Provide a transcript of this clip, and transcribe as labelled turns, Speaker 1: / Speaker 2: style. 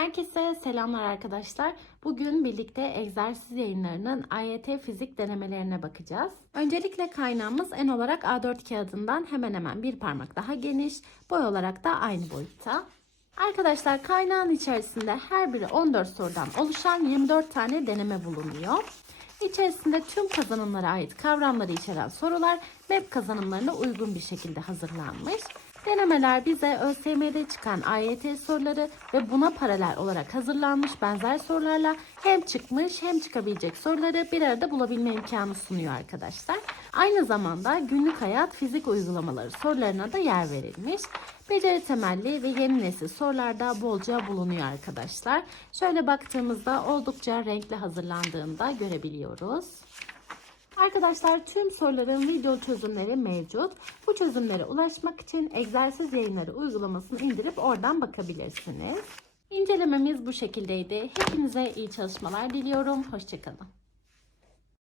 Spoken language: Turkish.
Speaker 1: Herkese selamlar arkadaşlar. Bugün birlikte egzersiz yayınlarının AYT fizik denemelerine bakacağız. Öncelikle kaynağımız en olarak A4 kağıdından hemen hemen bir parmak daha geniş, boy olarak da aynı boyutta. Arkadaşlar kaynağın içerisinde her biri 14 sorudan oluşan 24 tane deneme bulunuyor. İçerisinde tüm kazanımlara ait kavramları içeren sorular MEP kazanımlarına uygun bir şekilde hazırlanmış. Denemeler bize ÖSYM'de çıkan AYT soruları ve buna paralel olarak hazırlanmış benzer sorularla hem çıkmış hem çıkabilecek soruları bir arada bulabilme imkanı sunuyor arkadaşlar. Aynı zamanda günlük hayat fizik uygulamaları sorularına da yer verilmiş. Beceri temelli ve yeni nesil sorularda bolca bulunuyor arkadaşlar. Şöyle baktığımızda oldukça renkli hazırlandığını da görebiliyoruz. Arkadaşlar tüm soruların video çözümleri mevcut. Bu çözümlere ulaşmak için egzersiz yayınları uygulamasını indirip oradan bakabilirsiniz. İncelememiz bu şekildeydi. Hepinize iyi çalışmalar diliyorum. Hoşçakalın.